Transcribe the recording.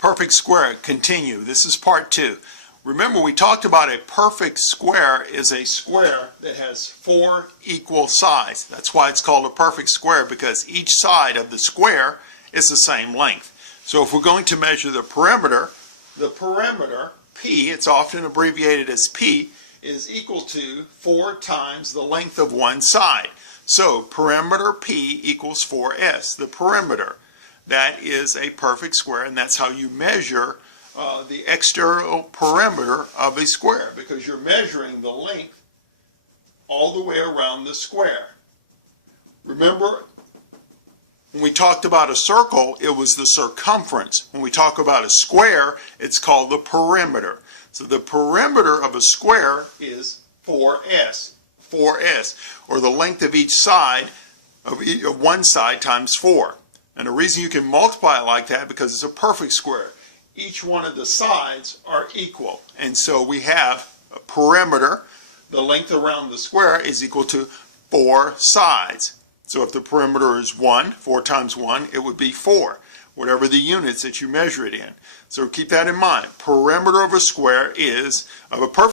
Perfect square, continue. This is part 2. Remember, we talked about a perfect square is a square that has 4 equal sides. That's why it's called a perfect square, because each side of the square is the same length. So if we're going to measure the perimeter, P, it's often abbreviated as P, is equal to 4 times the length of one side. So perimeter P equals 4S, the perimeter. That is a perfect square, and that's how you measure the external perimeter of a square, because you're measuring the length all the way around the square. Remember, when we talked about a circle, it was the circumference. When we talk about a square, it's called the perimeter. So the perimeter of a square is 4S, or the length of each side of one side times 4. And the reason you can multiply it like that, because it's a perfect square. Each one of the sides are equal. And so we have a perimeter. The length around the square is equal to 4 sides. So if the perimeter is 1, 4 times 1, it would be 4, whatever the units that you measure it in. So keep that in mind. Perimeter of a square is, of a perfect